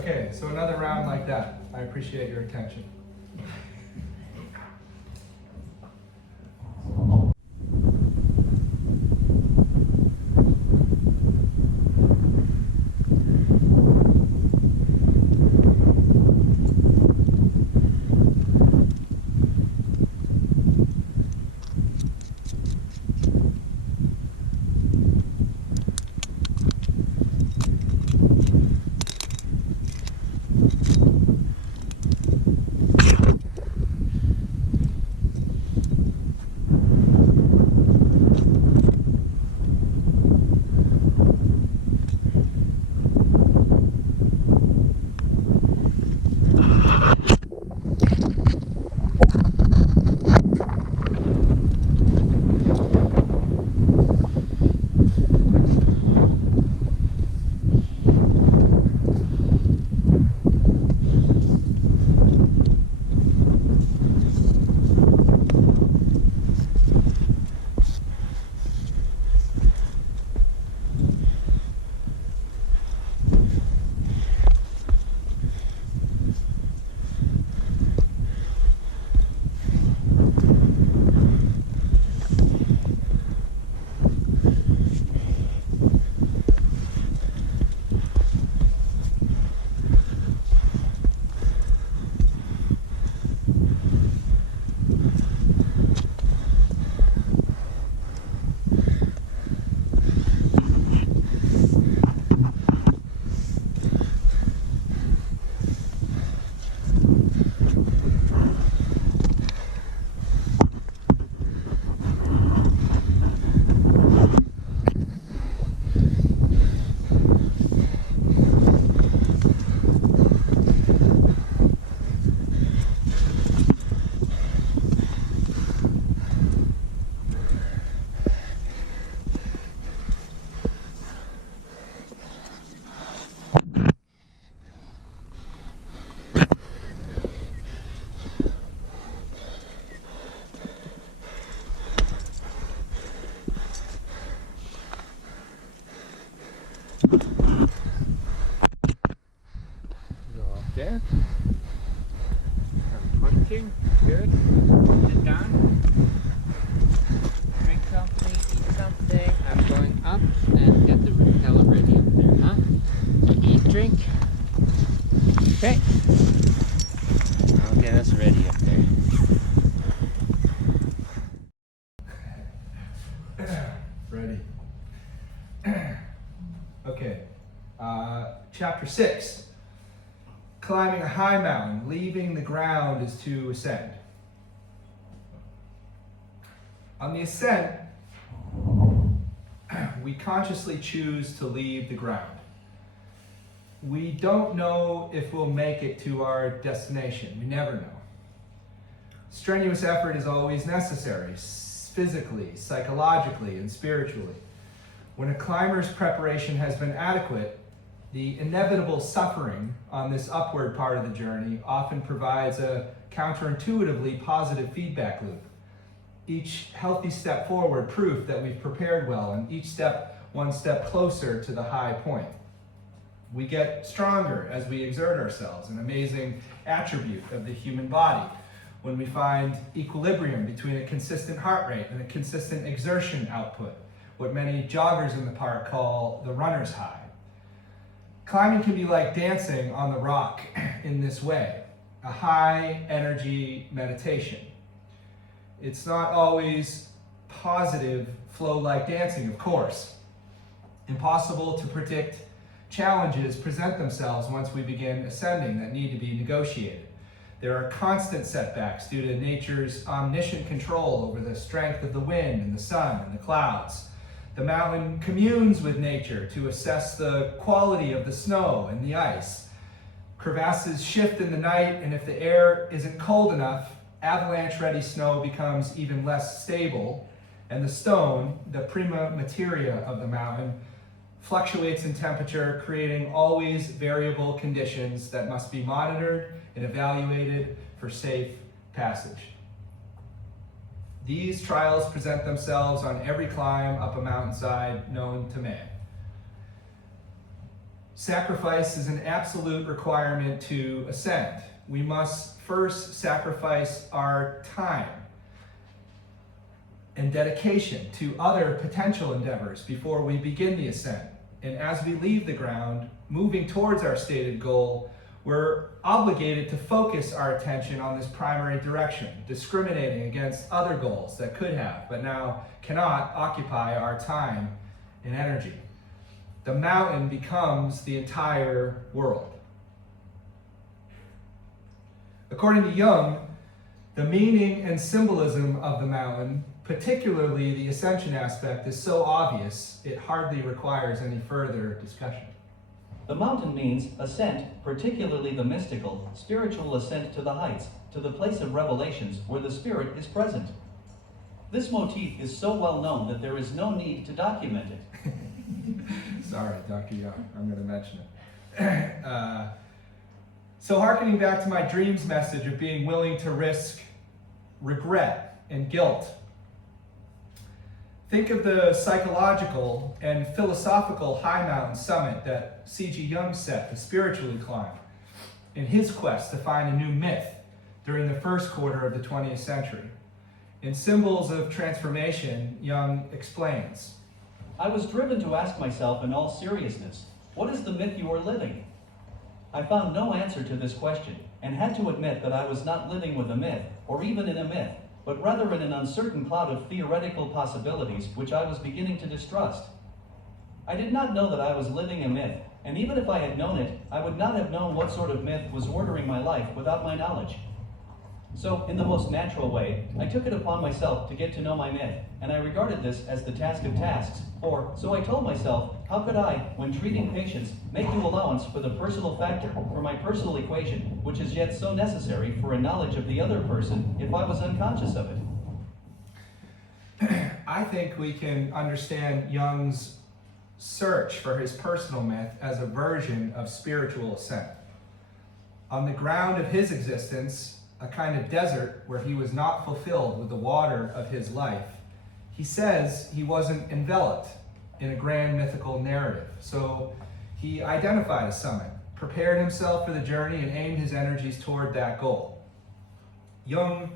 Okay, so another round like that. I appreciate your attention. There. I'm punching. Good. Sit down. Drink something, eat something. I'm going up and get the repeller ready up there, huh? Eat, drink. Okay. I'll get us ready up there. Ready. Okay. Chapter 6. Climbing a high mountain, leaving the ground is to ascend. On the ascent, we consciously choose to leave the ground. We don't know if we'll make it to our destination. We never know. Strenuous effort is always necessary, physically, psychologically, and spiritually. When a climber's preparation has been adequate, the inevitable suffering on this upward part of the journey often provides a counterintuitively positive feedback loop. Each healthy step forward, proof that we've prepared well, and each step one step closer to the high point. We get stronger as we exert ourselves, an amazing attribute of the human body, when we find equilibrium between a consistent heart rate and a consistent exertion output, what many joggers in the park call the runner's high. Climbing can be like dancing on the rock in this way, a high energy meditation. It's not always positive flow-like dancing, of course. Impossible to predict challenges present themselves once we begin ascending that need to be negotiated. There are constant setbacks due to nature's omniscient control over the strength of the wind and the sun and the clouds. The mountain communes with nature to assess the quality of the snow and the ice. Crevasses shift in the night, and if the air isn't cold enough, avalanche-ready snow becomes even less stable, and the stone, the prima materia of the mountain, fluctuates in temperature, creating always variable conditions that must be monitored and evaluated for safe passage. These trials present themselves on every climb up a mountainside known to man. Sacrifice is an absolute requirement to ascend. We must first sacrifice our time and dedication to other potential endeavors before we begin the ascent. And as we leave the ground, moving towards our stated goal, we're obligated to focus our attention on this primary direction, discriminating against other goals that could have, but now cannot occupy our time and energy. The mountain becomes the entire world. According to Jung, the meaning and symbolism of the mountain, particularly the ascension aspect, is so obvious it hardly requires any further discussion. The mountain means ascent, particularly the mystical, spiritual ascent to the heights, to the place of revelations where the spirit is present. This motif is so well known that there is no need to document it. Sorry, Dr. Young, I'm going to mention it. So hearkening back to my dreams message of being willing to risk regret and guilt, think of the psychological and philosophical high mountain summit that C.G. Jung set to spiritually climb in his quest to find a new myth during the first quarter of the 20th century. In Symbols of Transformation, Jung explains, I was driven to ask myself in all seriousness, what is the myth you are living? I found no answer to this question and had to admit that I was not living with a myth, or even in a myth, but rather in an uncertain cloud of theoretical possibilities which I was beginning to distrust. I did not know that I was living a myth, and even if I had known it, I would not have known what sort of myth was ordering my life without my knowledge. So, in the most natural way, I took it upon myself to get to know my myth, and I regarded this as the task of tasks, or, so I told myself, how could I, when treating patients, make due allowance for the personal factor, for my personal equation, which is yet so necessary for a knowledge of the other person if I was unconscious of it? I think we can understand Jung's search for his personal myth as a version of spiritual ascent. On the ground of his existence, a kind of desert where he was not fulfilled with the water of his life, he says he wasn't enveloped in a grand mythical narrative. So he identified a summit, prepared himself for the journey, and aimed his energies toward that goal. Jung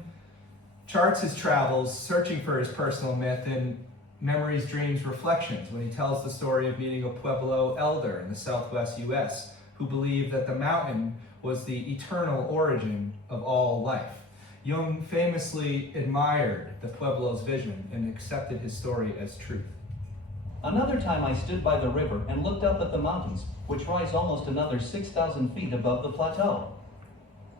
charts his travels searching for his personal myth in Memories, Dreams, Reflections, when he tells the story of meeting a Pueblo elder in the southwest U.S. who believed that the mountain was the eternal origin of all life. Jung famously admired the Pueblo's vision and accepted his story as truth. Another time I stood by the river and looked up at the mountains, which rise almost another 6,000 feet above the plateau.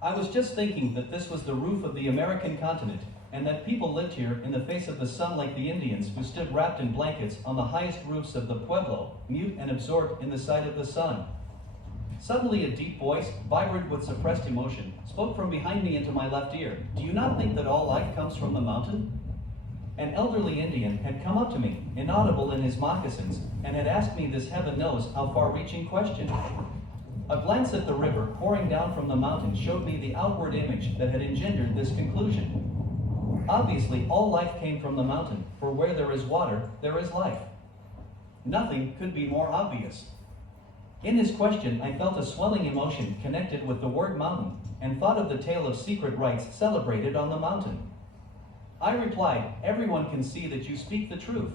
I was just thinking that this was the roof of the American continent, and that people lived here in the face of the sun like the Indians who stood wrapped in blankets on the highest roofs of the Pueblo, mute and absorbed in the sight of the sun. Suddenly a deep voice, vibrant with suppressed emotion, spoke from behind me into my left ear. Do you not think that all life comes from the mountain? An elderly Indian had come up to me, inaudible in his moccasins, and had asked me this heaven knows how far-reaching question. A glance at the river pouring down from the mountain showed me the outward image that had engendered this conclusion. Obviously, all life came from the mountain, for where there is water, there is life. Nothing could be more obvious. In his question, I felt a swelling emotion connected with the word mountain, and thought of the tale of secret rites celebrated on the mountain. I replied, everyone can see that you speak the truth.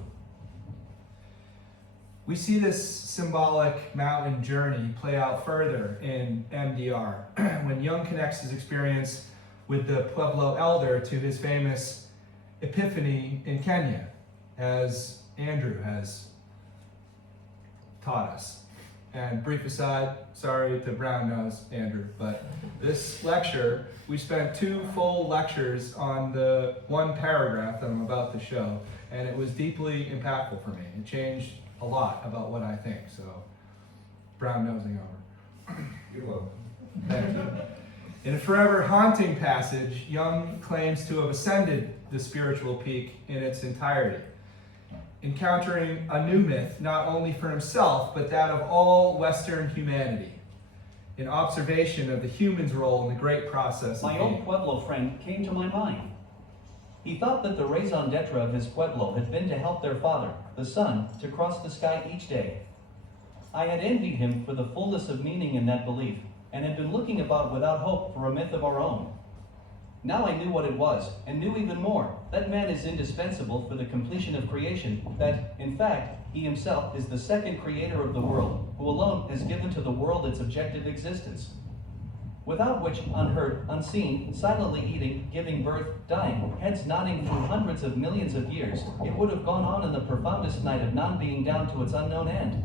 We see this symbolic mountain journey play out further in MDR, when Jung connects his experience with the Pueblo elder to his famous epiphany in Kenya, as Andrew has taught us. And brief aside, sorry to brown nose Andrew, but this lecture, we spent 2 full lectures on the one paragraph that I'm about to show, and it was deeply impactful for me. It changed a lot about what I think, so brown nosing over. You're welcome. Thank you. In a forever haunting passage, Jung claims to have ascended the spiritual peak in its entirety, encountering a new myth not only for himself, but that of all Western humanity, in observation of the human's role in the great process My of old being. Pueblo friend came to my mind. He thought that the raison d'etre of his Pueblo had been to help their father, the sun, to cross the sky each day. I had envied him for the fullness of meaning in that belief, and had been looking about without hope for a myth of our own. Now I knew what it was, and knew even more, that man is indispensable for the completion of creation, that, in fact, he himself is the second creator of the world, who alone has given to the world its objective existence. Without which, unheard, unseen, silently eating, giving birth, dying, heads nodding through hundreds of millions of years, it would have gone on in the profoundest night of non-being down to its unknown end.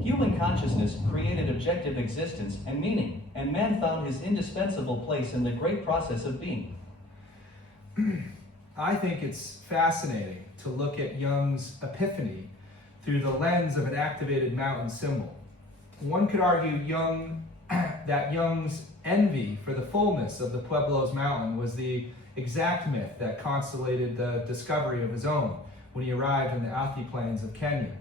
Human consciousness created objective existence and meaning, and man found his indispensable place in the great process of being. I think it's fascinating to look at Jung's epiphany through the lens of an activated mountain symbol. One could argue that Jung's envy for the fullness of the Pueblos mountain was the exact myth that constellated the discovery of his own when he arrived in the Athi plains of Kenya.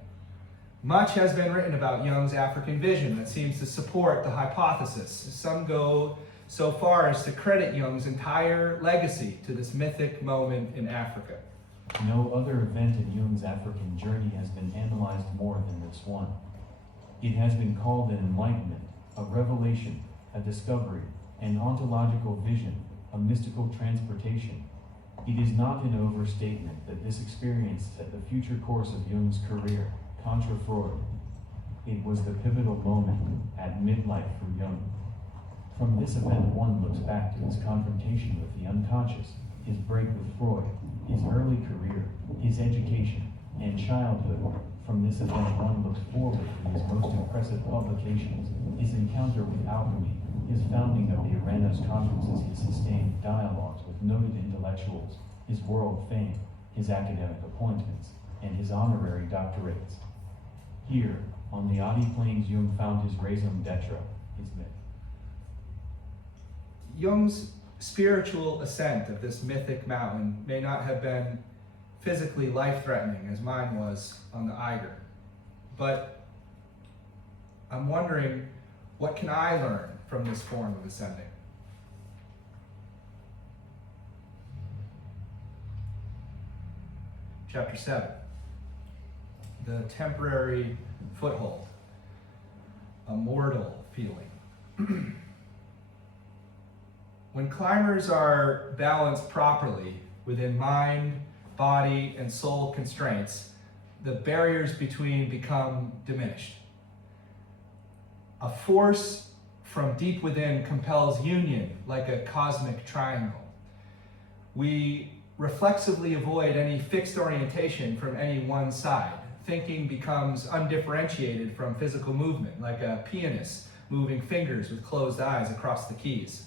Much has been written about Jung's African vision that seems to support the hypothesis. Some go so far as to credit Jung's entire legacy to this mythic moment in Africa. No other event in Jung's African journey has been analyzed more than this one. It has been called an enlightenment, a revelation, a discovery, an ontological vision, a mystical transportation. It is not an overstatement that this experience set the future course of Jung's career, contra Freud. It was the pivotal moment at midlife for Jung. From this event, one looks back to his confrontation with the unconscious, his break with Freud, his early career, his education, and childhood. From this event, one looks forward to his most impressive publications, his encounter with alchemy, his founding of the Uranus conferences, his sustained dialogues with noted intellectuals, his world fame, his academic appointments, and his honorary doctorates. Here, on the Adi Plains, Jung found his raison d'etre, his myth. Jung's spiritual ascent of this mythic mountain may not have been physically life-threatening as mine was on the Eiger, but I'm wondering, what can I learn from this form of ascending? Chapter 7, the temporary foothold, a mortal feeling. When climbers are balanced properly within mind, body, and soul constraints, the barriers between become diminished. A force from deep within compels union like a cosmic triangle. We reflexively avoid any fixed orientation from any one side. Thinking becomes undifferentiated from physical movement, like a pianist moving fingers with closed eyes across the keys.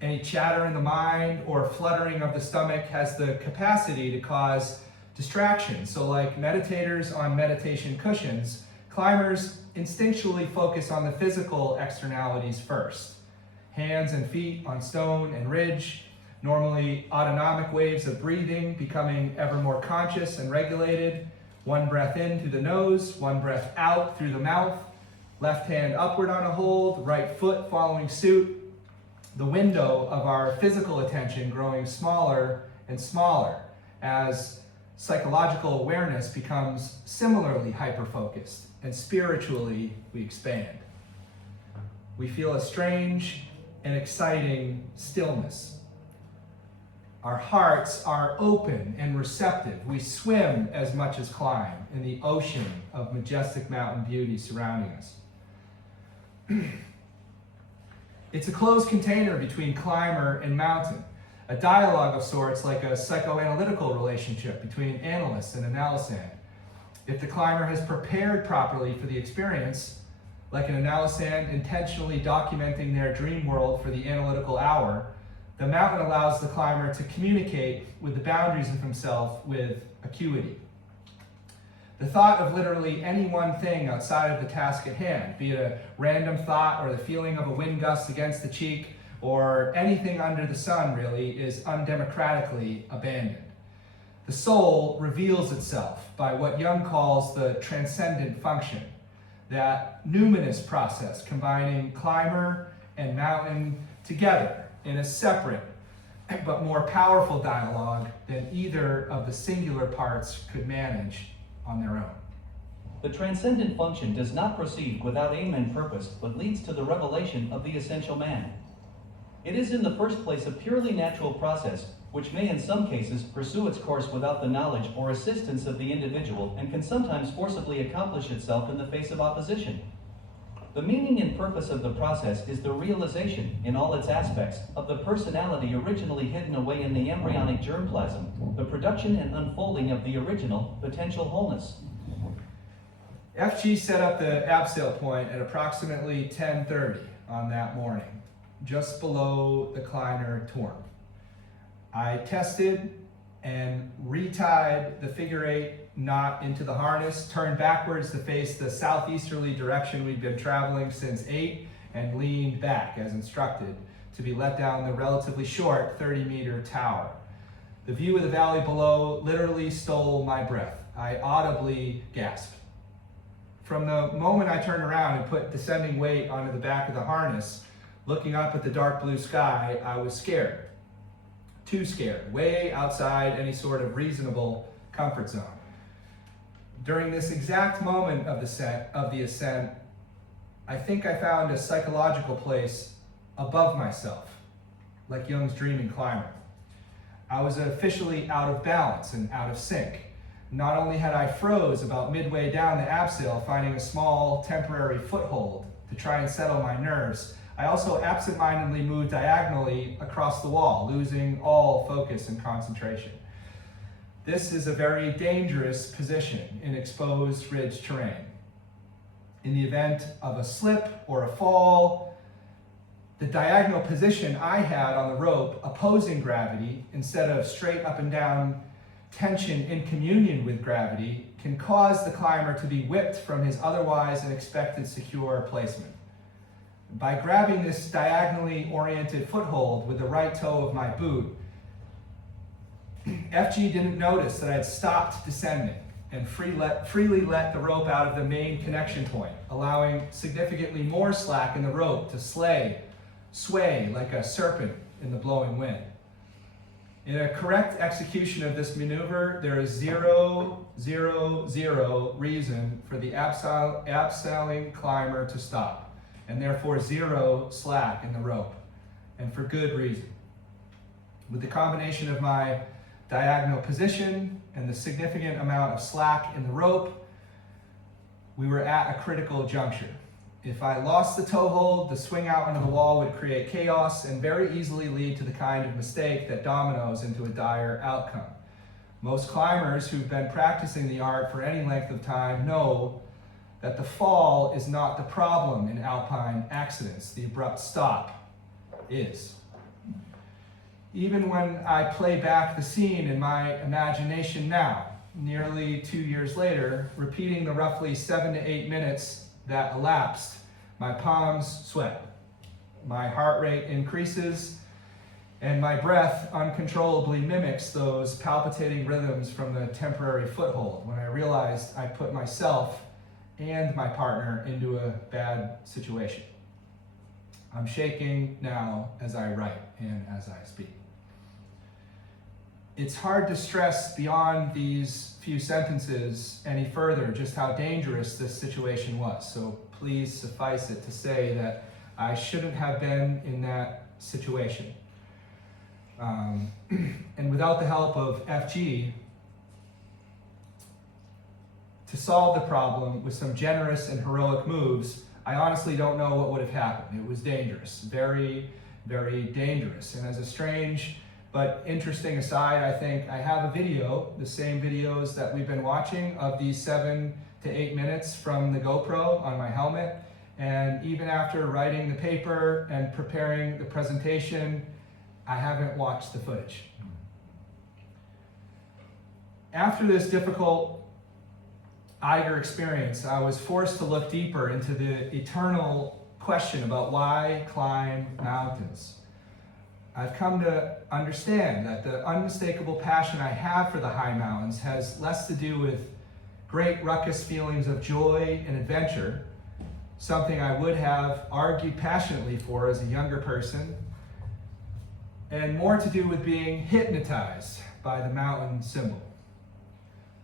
Any chatter in the mind or fluttering of the stomach has the capacity to cause distraction. So like meditators on meditation cushions, climbers instinctually focus on the physical externalities first. Hands and feet on stone and ridge, normally autonomic waves of breathing becoming ever more conscious and regulated. One breath in through the nose, one breath out through the mouth, left hand upward on a hold, right foot following suit. The window of our physical attention growing smaller and smaller as psychological awareness becomes similarly hyper-focused, and spiritually we expand. We feel a strange and exciting stillness. Our hearts are open and receptive. We swim as much as climb in the ocean of majestic mountain beauty surrounding us. It's a closed container between climber and mountain, a dialogue of sorts like a psychoanalytical relationship between analyst and analysand. If the climber has prepared properly for the experience, like an analysand intentionally documenting their dream world for the analytical hour, the mountain allows the climber to communicate with the boundaries of himself with acuity. The thought of literally any one thing outside of the task at hand, be it a random thought or the feeling of a wind gust against the cheek, or anything under the sun really, is undemocratically abandoned. The soul reveals itself by what Jung calls the transcendent function, that numinous process combining climber and mountain together in a separate but more powerful dialogue than either of the singular parts could manage on their own. The transcendent function does not proceed without aim and purpose, but leads to the revelation of the essential man. It is in the first place a purely natural process, which may in some cases pursue its course without the knowledge or assistance of the individual and can sometimes forcibly accomplish itself in the face of opposition. The meaning and purpose of the process is the realization, in all its aspects, of the personality originally hidden away in the embryonic germplasm, the production and unfolding of the original potential wholeness. FG set up the abseil point at approximately 10:30 on that morning, just below the Kleiner Turm. I tested and retied the figure 8 knot into the harness, turned backwards to face the southeasterly direction we'd been traveling since 8, and leaned back as instructed to be let down the relatively short 30-meter tower. The view of the valley below literally stole my breath. I audibly gasped. From the moment I turned around and put descending weight onto the back of the harness, looking up at the dark blue sky, I was scared. Too scared, way outside any sort of reasonable comfort zone. During this exact moment of the ascent, I think I found a psychological place above myself, like Jung's dreaming climber. I was officially out of balance and out of sync. Not only had I froze about midway down the abseil, finding a small temporary foothold to try and settle my nerves, I also absentmindedly moved diagonally across the wall, losing all focus and concentration. This is a very dangerous position in exposed ridge terrain. In the event of a slip or a fall, the diagonal position I had on the rope opposing gravity instead of straight up and down tension in communion with gravity can cause the climber to be whipped from his otherwise and expected secure placement. By grabbing this diagonally oriented foothold with the right toe of my boot, FG didn't notice that I had stopped descending and freely let the rope out of the main connection point, allowing significantly more slack in the rope to sway like a serpent in the blowing wind. In a correct execution of this maneuver, there is 0, 0, 0 reason for the abseiling climber to stop, and therefore 0 slack in the rope, and for good reason. With the combination of my diagonal position and the significant amount of slack in the rope, we were at a critical juncture. If I lost the toehold, the swing out onto the wall would create chaos and very easily lead to the kind of mistake that dominoes into a dire outcome. Most climbers who've been practicing the art for any length of time know that the fall is not the problem in alpine accidents. The abrupt stop is. Even when I play back the scene in my imagination now, nearly 2 years later, repeating the roughly 7 to 8 minutes that elapsed, my palms sweat, my heart rate increases, and my breath uncontrollably mimics those palpitating rhythms from the temporary foothold when I realized I put myself and my partner into a bad situation. I'm shaking now as I write and as I speak. It's hard to stress beyond these few sentences any further just how dangerous this situation was. So please suffice it to say that I shouldn't have been in that situation. And without the help of FG, to solve the problem with some generous and heroic moves, I honestly don't know what would have happened. It was dangerous, very, very dangerous. And as a strange but interesting aside, I think I have a video, the same videos that we've been watching, of these 7 to 8 minutes from the GoPro on my helmet. And even after writing the paper and preparing the presentation, I haven't watched the footage. After this difficult Eiger experience, I was forced to look deeper into the eternal question about why climb mountains. I've come to understand that the unmistakable passion I have for the high mountains has less to do with great ruckus feelings of joy and adventure, something I would have argued passionately for as a younger person, and more to do with being hypnotized by the mountain symbol.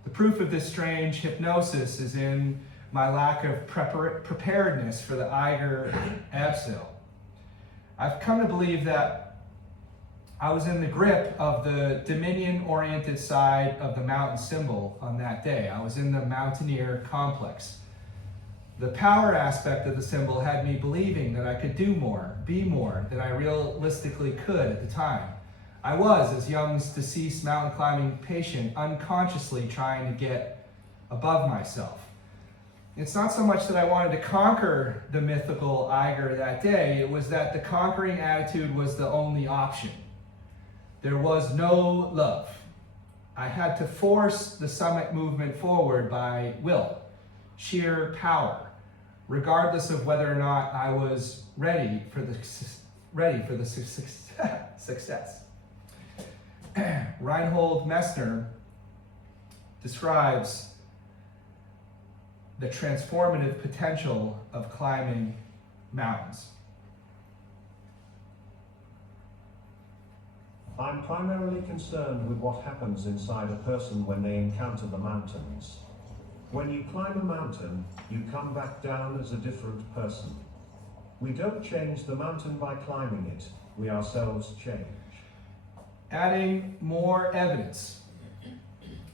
The proof of this strange hypnosis is in my lack of preparedness for the Eiger abseil. I've come to believe that I was in the grip of the dominion-oriented side of the mountain symbol on that day. I was in the mountaineer complex. The power aspect of the symbol had me believing that I could do more, be more than I realistically could at the time. I was, as Jung's deceased mountain climbing patient, unconsciously trying to get above myself. It's not so much that I wanted to conquer the mythical Eiger that day, it was that the conquering attitude was the only option. There was no love. I had to force the summit movement forward by will, sheer power, regardless of whether or not I was ready for the success. Reinhold Messner describes the transformative potential of climbing mountains. I'm primarily concerned with what happens inside a person when they encounter the mountains. When you climb a mountain, you come back down as a different person. We don't change the mountain by climbing it, we ourselves change. Adding more evidence.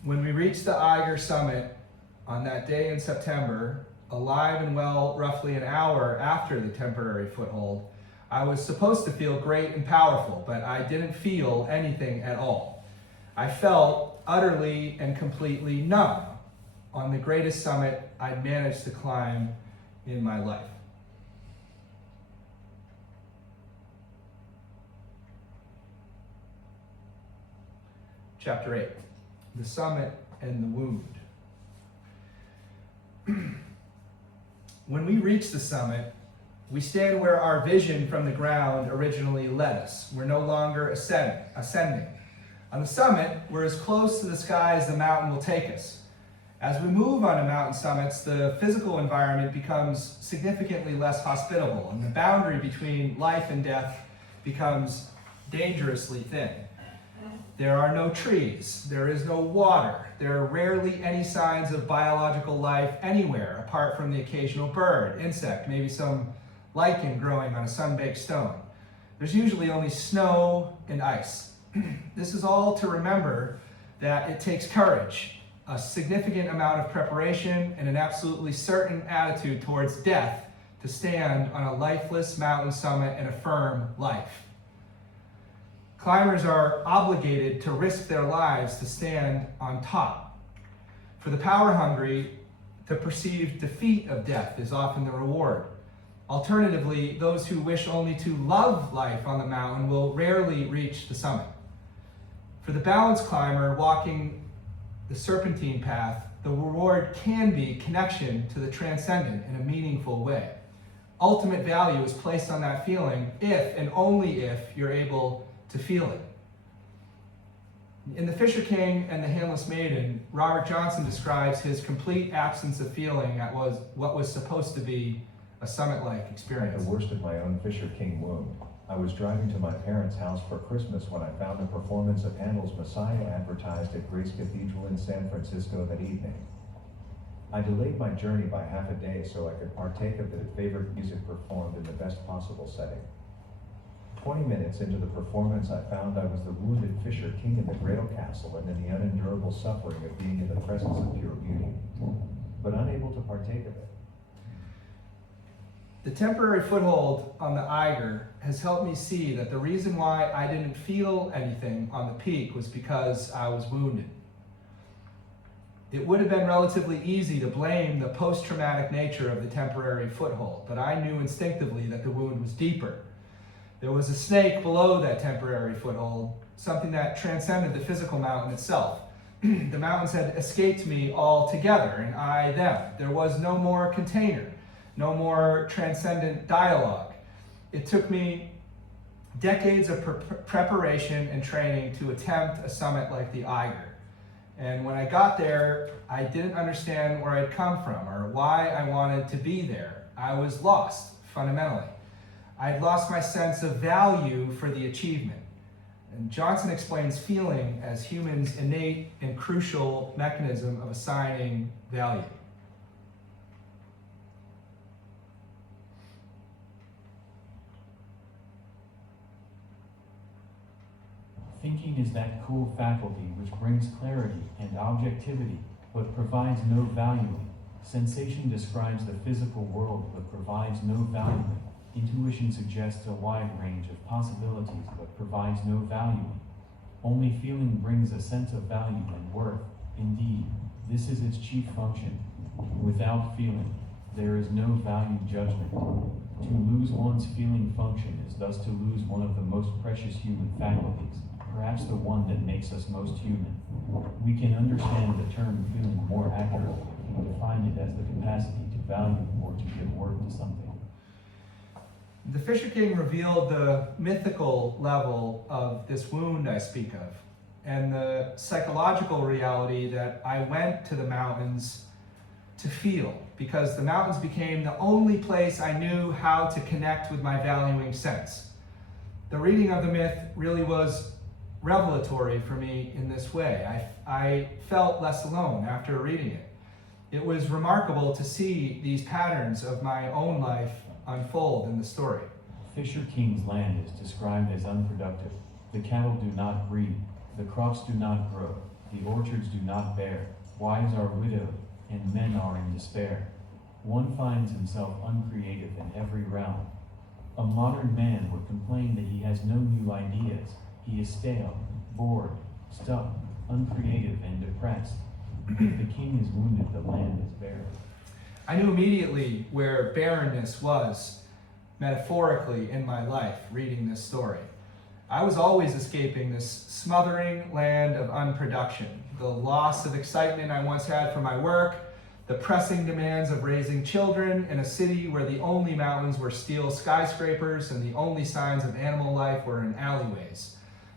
When we reached the Eiger summit on that day in September, alive and well roughly an hour after the temporary foothold, I was supposed to feel great and powerful, but I didn't feel anything at all. I felt utterly and completely numb on the greatest summit I'd managed to climb in my life. Chapter 8, the summit and the wound. When we reach the summit, we stand where our vision from the ground originally led us. We're no longer ascending. On the summit, we're as close to the sky as the mountain will take us. As we move on to mountain summits, the physical environment becomes significantly less hospitable, and the boundary between life and death becomes dangerously thin. There are no trees, there is no water, there are rarely any signs of biological life anywhere apart from the occasional bird, insect, maybe some lichen growing on a sun-baked stone. There's usually only snow and ice. This is all to remember that it takes courage, a significant amount of preparation, and an absolutely certain attitude towards death to stand on a lifeless mountain summit and affirm life. Climbers are obligated to risk their lives to stand on top. For the power-hungry, the perceived defeat of death is often the reward. Alternatively, those who wish only to love life on the mountain will rarely reach the summit. For the balanced climber walking the serpentine path, the reward can be connection to the transcendent in a meaningful way. Ultimate value is placed on that feeling if and only if you're able to feel it. In The Fisher King and the Handless Maiden, Robert Johnson describes his complete absence of feeling at what was supposed to be a summit-like I had experience. the worst of my own Fisher King wound. I was driving to my parents' house for Christmas when I found a performance of Handel's Messiah advertised at Grace Cathedral in San Francisco that evening. I delayed my journey by half a day so I could partake of the favorite music performed in the best possible setting. 20 minutes into the performance, I found I was the wounded Fisher King in the Grail Castle and in the unendurable suffering of being in the presence of pure beauty, but unable to partake of it. The temporary foothold on the Eiger has helped me see that the reason why I didn't feel anything on the peak was because I was wounded. It would have been relatively easy to blame the post-traumatic nature of the temporary foothold, but I knew instinctively that the wound was deeper. There was a snake below that temporary foothold, something that transcended the physical mountain itself. The mountains had escaped me altogether, and I them. There was no more container, no more transcendent dialogue. It took me decades of preparation and training to attempt a summit like the Eiger. And when I got there, I didn't understand where I'd come from or why I wanted to be there. I was lost, fundamentally. I'd lost my sense of value for the achievement. And Johnson explains feeling as humans' innate and crucial mechanism of assigning value. Thinking is that cool faculty which brings clarity and objectivity, but provides no valuing. Sensation describes the physical world, but provides no valuing. Intuition suggests a wide range of possibilities, but provides no valuing. Only feeling brings a sense of value and worth. Indeed, this is its chief function. Without feeling, there is no value judgment. To lose one's feeling function is thus to lose one of the most precious human faculties, perhaps the one that makes us most human. We can understand the term feeling more accurately if we define it as the capacity to value or to give worth to something. The Fisher King revealed the mythical level of this wound I speak of, and the psychological reality that I went to the mountains to feel, because the mountains became the only place I knew how to connect with my valuing sense. The reading of the myth really was revelatory for me in this way. I felt less alone after reading it. It was remarkable to see these patterns of my own life unfold in the story. Fisher King's land is described as unproductive. The cattle do not breed, the crops do not grow, the orchards do not bear, wives are widowed, and men are in despair. One finds himself uncreative in every realm. A modern man would complain that he has no new ideas. He is stale, bored, stuck, uncreative, and depressed. If the king is wounded, the land is bare. I knew immediately where barrenness was, metaphorically, in my life, reading this story. I was always escaping this smothering land of unproduction, the loss of excitement I once had for my work, the pressing demands of raising children in a city where the only mountains were steel skyscrapers and the only signs of animal life were in alleyways.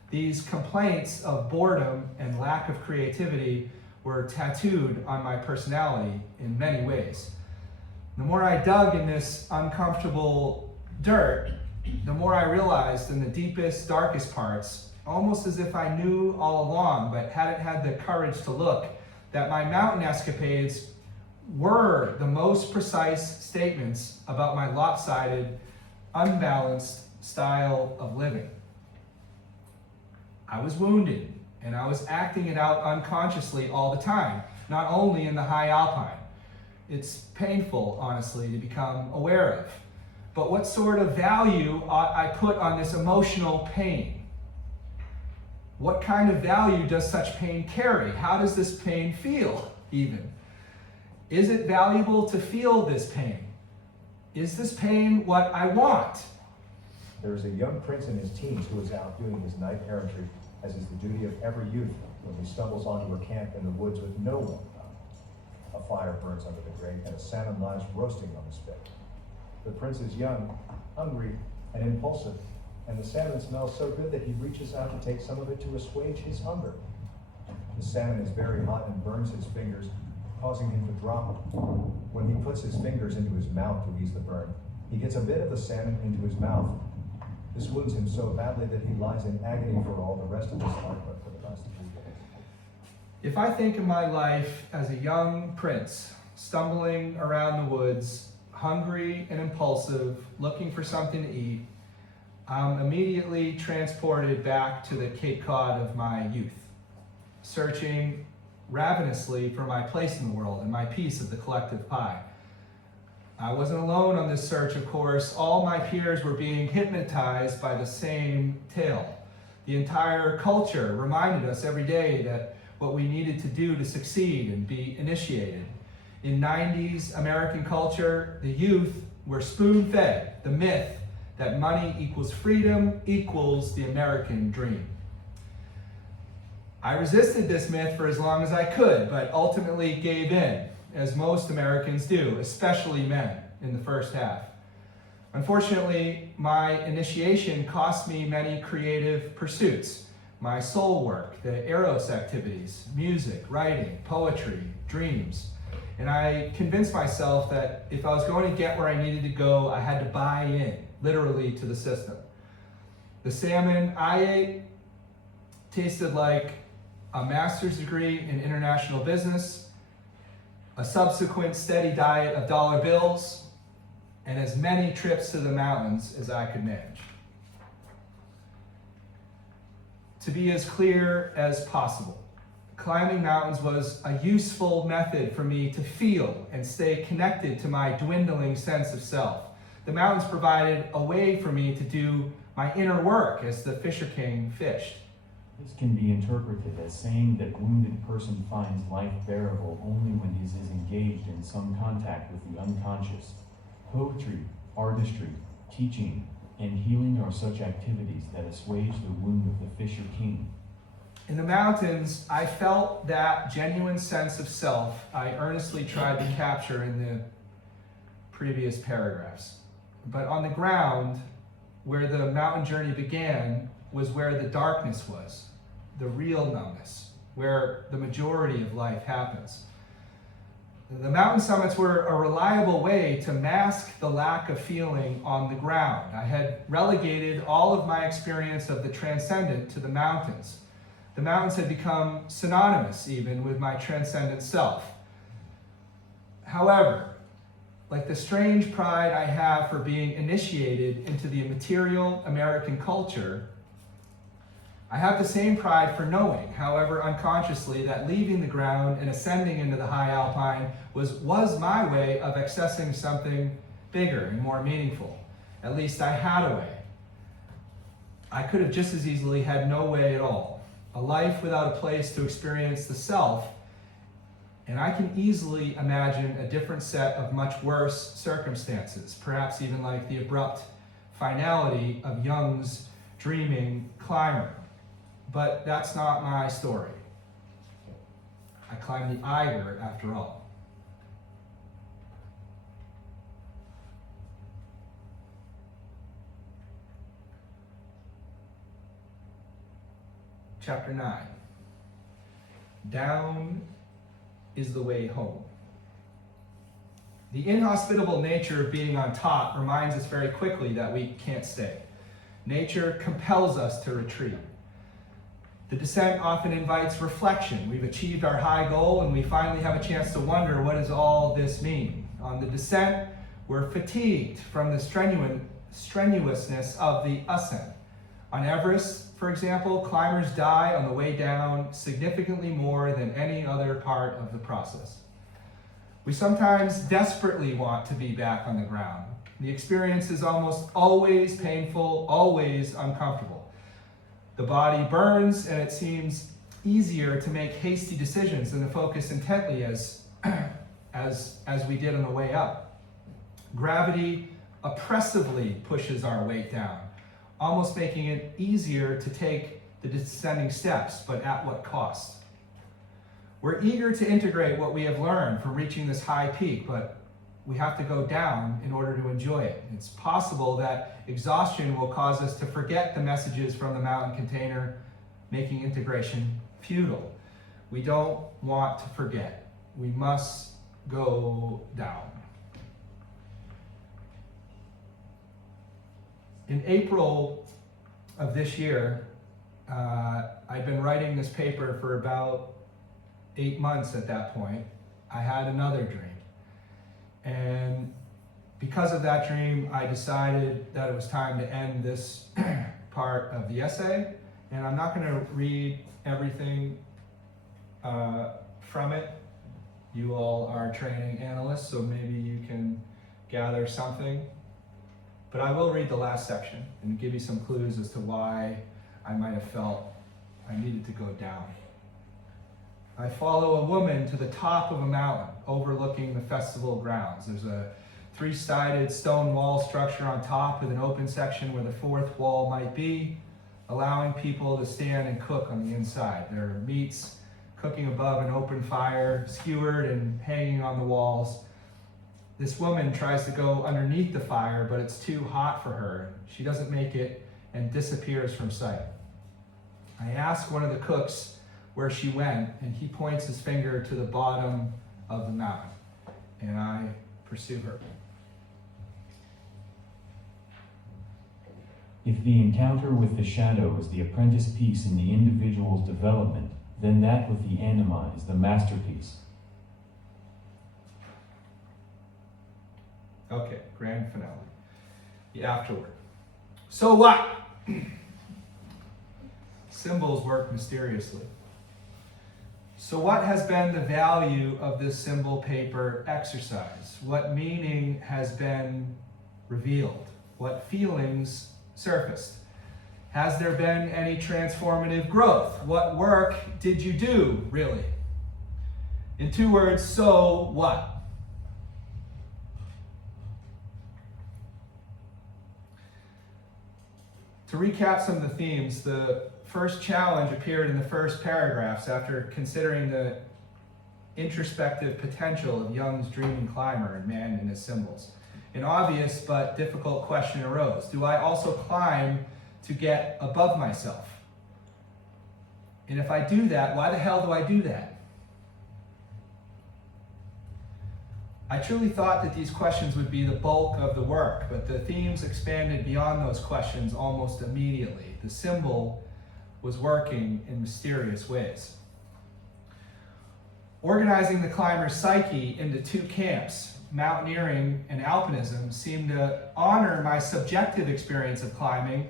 These complaints of boredom and lack of creativity were tattooed on my personality in many ways. The more I dug in this uncomfortable dirt, the more I realized in the deepest, darkest parts, almost as if I knew all along but hadn't had the courage to look, that my mountain escapades were the most precise statements about my lopsided, unbalanced style of living. I was wounded, and I was acting it out unconsciously all the time, not only in the high alpine. It's painful, honestly, to become aware of. But what sort of value ought I put on this emotional pain? What kind of value does such pain carry? How does this pain feel, even? Is it valuable to feel this pain? Is this pain what I want? There is a young prince in his teens who is out doing his knight errantry, as is the duty of every youth, when he stumbles onto a camp in the woods with no one about. A fire burns under the grate, and a salmon lies roasting on the spit. The prince is young, hungry, and impulsive, and the salmon smells so good that he reaches out to take some of it to assuage his hunger. The salmon is very hot and burns his fingers, causing him to drop it. When he puts his fingers into his mouth to ease the burn, he gets a bit of the salmon into his mouth. This wounds him so badly that he lies in agony for all the rest of his life, but for the last 3 days. If I think of my life as a young prince, stumbling around the woods, hungry and impulsive, looking for something to eat, I'm immediately transported back to the Cape Cod of my youth, searching ravenously for my place in the world and my piece of the collective pie. I wasn't alone on this search, of course. All my peers were being hypnotized by the same tale. The entire culture reminded us every day that what we needed to do to succeed and be initiated. In 90s American culture, the youth were spoon-fed the myth that money equals freedom equals the American dream. I resisted this myth for as long as I could, but ultimately gave in, as most Americans do, especially men, in the first half. Unfortunately, my initiation cost me many creative pursuits. My soul work, the eros activities, music, writing, poetry, dreams. And I convinced myself that if I was going to get where I needed to go, I had to buy in, literally, to the system. The salmon I ate tasted like a master's degree in international business, a subsequent steady diet of dollar bills, and as many trips to the mountains as I could manage. to be as clear as possible. Climbing mountains was a useful method for me to feel and stay connected to my dwindling sense of self. The mountains provided a way for me to do my inner work as the Fisher King fished. This can be interpreted as saying that wounded person finds life bearable only when he is engaged in some contact with the unconscious. Poetry, artistry, teaching, and healing are such activities that assuage the wound of the Fisher King. In the mountains, I felt that genuine sense of self I earnestly tried to capture in the previous paragraphs. But on the ground, where the mountain journey began, was where the darkness was, the real numbness, where the majority of life happens. The mountain summits were a reliable way to mask the lack of feeling on the ground. I had relegated all of my experience of the transcendent to the mountains. The mountains had become synonymous even with my transcendent self. However, like the strange pride I have for being initiated into the material American culture, I have the same pride for knowing, however unconsciously, that leaving the ground and ascending into the high alpine was my way of accessing something bigger and more meaningful. At least I had a way. I could have just as easily had no way at all. A life without a place to experience the self, and I can easily imagine a different set of much worse circumstances, perhaps even like the abrupt finality of Jung's dreaming climber. But that's not my story. I climbed the Eiger after all. Chapter 9. Down is the way home. The inhospitable nature of being on top reminds us very quickly that we can't stay. Nature compels us to retreat. The descent often invites reflection. We've achieved our high goal and we finally have a chance to wonder, what does all this mean? On the descent, we're fatigued from the strenuousness of the ascent. On Everest, for example, climbers die on the way down significantly more than any other part of the process. We sometimes desperately want to be back on the ground. The experience is almost always painful, always uncomfortable. The body burns, and it seems easier to make hasty decisions than to focus intently as we did on the way up. Gravity oppressively pushes our weight down, almost making it easier to take the descending steps, but at what cost? We're eager to integrate what we have learned from reaching this high peak, but we have to go down in order to enjoy it. It's possible that exhaustion will cause us to forget the messages from the mountain container, making integration futile. We don't want to forget. We must go down. In April of this year, I'd been writing this paper for about 8 months at that point. I had another dream. And because of that dream, I decided that it was time to end this part of the essay. And I'm not going to read everything from it. You all are training analysts, so maybe you can gather something. But I will read the last section and give you some clues as to why I might have felt I needed to go down. I follow a woman to the top of a mountain overlooking the festival grounds. There's a 3-sided stone wall structure on top with an open section where the 4th wall might be, allowing people to stand and cook on the inside. There are meats cooking above an open fire, skewered and hanging on the walls. This woman tries to go underneath the fire, but it's too hot for her. She doesn't make it and disappears from sight. I ask one of the cooks where she went, and he points his finger to the bottom of the mountain, and I pursue her. If the encounter with the shadow is the apprentice piece in the individual's development, then that with the anima is the masterpiece. Okay, grand finale. The afterword. So what? Symbols work mysteriously. So what has been the value of this symbol paper exercise? What meaning has been revealed? What feelings surfaced? Has there been any transformative growth? What work did you do, really? In 2 words, so what? To recap some of the themes, the first challenge appeared in the first paragraphs after considering the introspective potential of Jung's dreaming climber and man in his symbols. An obvious but difficult question arose. Do I also climb to get above myself? And if I do that, why the hell do I do that? I truly thought that these questions would be the bulk of the work, but the themes expanded beyond those questions almost immediately. The symbol was working in mysterious ways. Organizing the climber's psyche into 2 camps, mountaineering and alpinism, seemed to honor my subjective experience of climbing,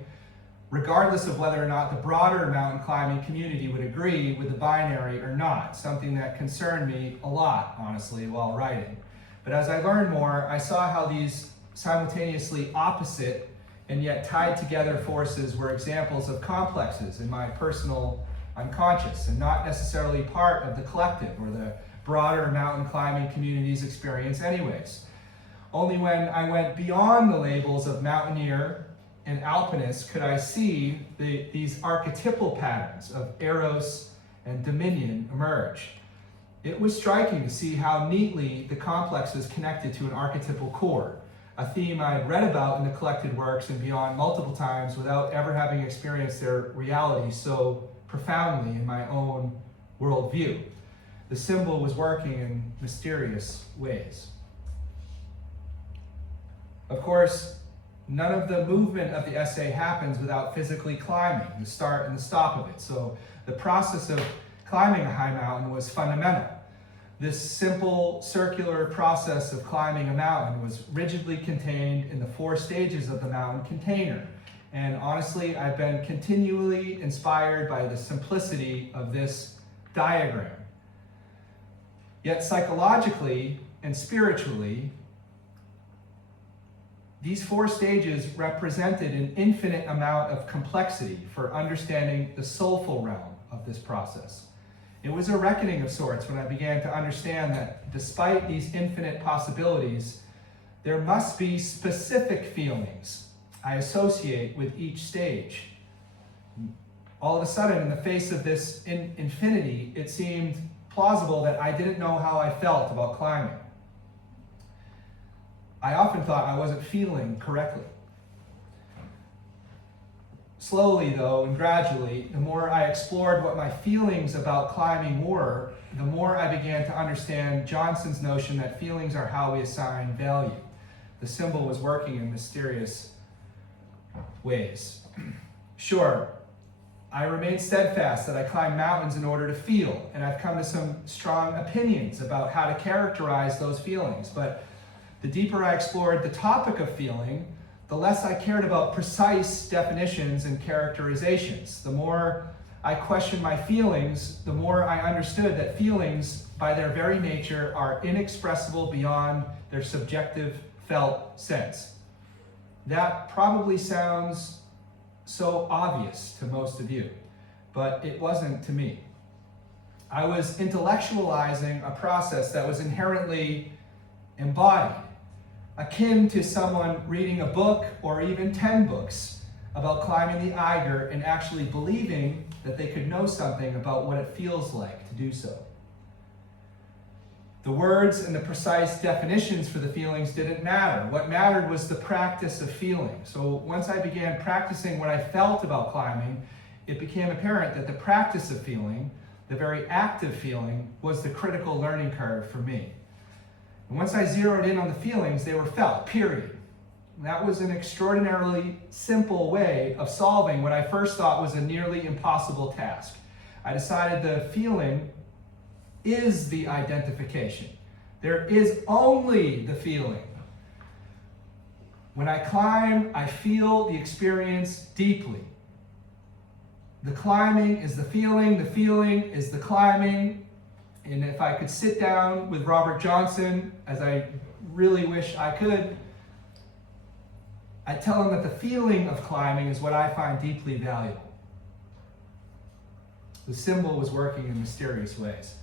regardless of whether or not the broader mountain climbing community would agree with the binary or not, something that concerned me a lot, honestly, while writing. But as I learned more, I saw how these simultaneously opposite and yet tied together forces were examples of complexes in my personal unconscious and not necessarily part of the collective or the broader mountain climbing community's experience anyways. Only when I went beyond the labels of mountaineer and alpinist could I see these archetypal patterns of eros and dominion emerge. It was striking to see how neatly the complexes connected to an archetypal core, a theme I had read about in the collected works and beyond multiple times without ever having experienced their reality so profoundly in my own worldview. The symbol was working in mysterious ways. Of course, none of the movement of the essay happens without physically climbing, the start and the stop of it. So the process of climbing a high mountain was fundamental. This simple circular process of climbing a mountain was rigidly contained in the 4 stages of the mountain container. And honestly, I've been continually inspired by the simplicity of this diagram. Yet psychologically and spiritually, these 4 stages represented an infinite amount of complexity for understanding the soulful realm of this process. It was a reckoning of sorts when I began to understand that despite these infinite possibilities, there must be specific feelings I associate with each stage. All of a sudden, in the face of this infinity, it seemed plausible that I didn't know how I felt about climbing. I often thought I wasn't feeling correctly. Slowly, though, and gradually, the more I explored what my feelings about climbing were, the more I began to understand Johnson's notion that feelings are how we assign value. The symbol was working in mysterious ways. Sure, I remain steadfast that I climb mountains in order to feel, and I've come to some strong opinions about how to characterize those feelings. But the deeper I explored the topic of feeling, the less I cared about precise definitions and characterizations. The more I questioned my feelings, the more I understood that feelings, by their very nature, are inexpressible beyond their subjective felt sense. That probably sounds so obvious to most of you, but it wasn't to me. I was intellectualizing a process that was inherently embodied, akin to someone reading a book or even 10 books about climbing the Eiger and actually believing that they could know something about what it feels like to do so. The words and the precise definitions for the feelings didn't matter. What mattered was the practice of feeling. So once I began practicing what I felt about climbing, it became apparent that the practice of feeling, the very act of feeling, was the critical learning curve for me. And once I zeroed in on the feelings, they were felt, period. And that was an extraordinarily simple way of solving what I first thought was a nearly impossible task. I decided the feeling is the identification. There is only the feeling. When I climb, I feel the experience deeply. The climbing is the feeling is the climbing. And if I could sit down with Robert Johnson, as I really wish I could, I'd tell him that the feeling of climbing is what I find deeply valuable. The symbol was working in mysterious ways.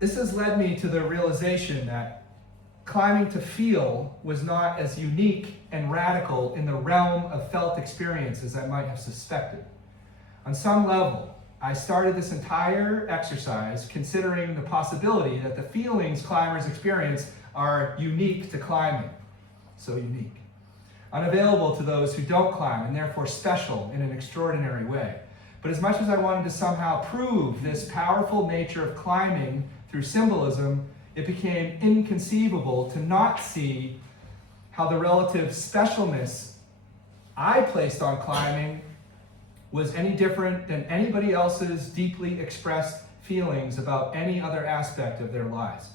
This has led me to the realization that climbing to feel was not as unique and radical in the realm of felt experience as I might have suspected. On some level, I started this entire exercise considering the possibility that the feelings climbers experience are unique to climbing. So unique. Unavailable to those who don't climb, and therefore special in an extraordinary way. But as much as I wanted to somehow prove this powerful nature of climbing through symbolism, it became inconceivable to not see how the relative specialness I placed on climbing was any different than anybody else's deeply expressed feelings about any other aspect of their lives.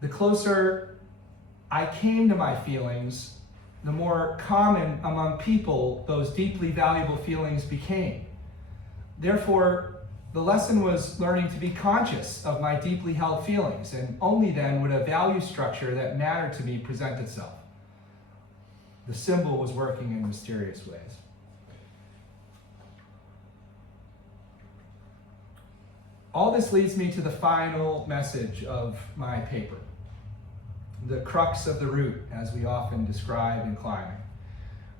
The closer I came to my feelings, the more common among people those deeply valuable feelings became. Therefore, the lesson was learning to be conscious of my deeply held feelings, and only then would a value structure that mattered to me present itself. The symbol was working in mysterious ways. All this leads me to the final message of my paper. The crux of the route, as we often describe in climbing.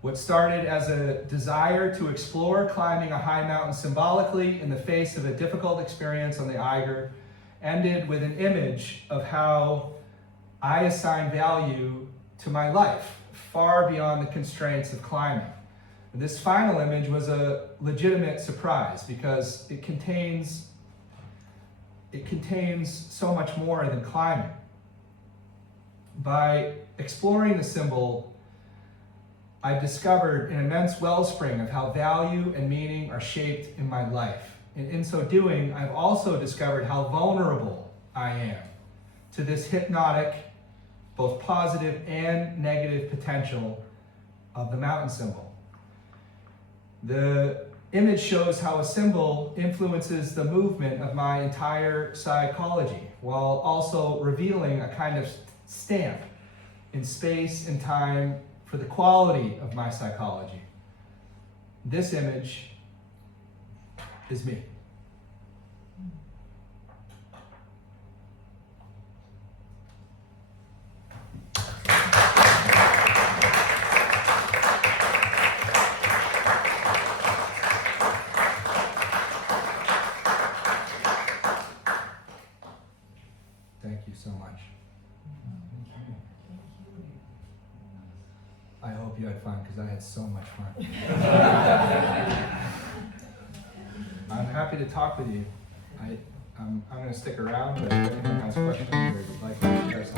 What started as a desire to explore climbing a high mountain symbolically in the face of a difficult experience on the Eiger ended with an image of how I assign value to my life, far beyond the constraints of climbing. And this final image was a legitimate surprise because it contains so much more than climbing. By exploring the symbol, I've discovered an immense wellspring of how value and meaning are shaped in my life. And in so doing, I've also discovered how vulnerable I am to this hypnotic, both positive and negative potential of the mountain symbol. The image shows how a symbol influences the movement of my entire psychology, while also revealing a kind of stamp in space and time for the quality of my psychology. This image is me. Thank you so much. I hope you had fun, because I had so much fun. I'm happy to talk with you. I'm going to stick around, but if anyone has questions or would like to share something.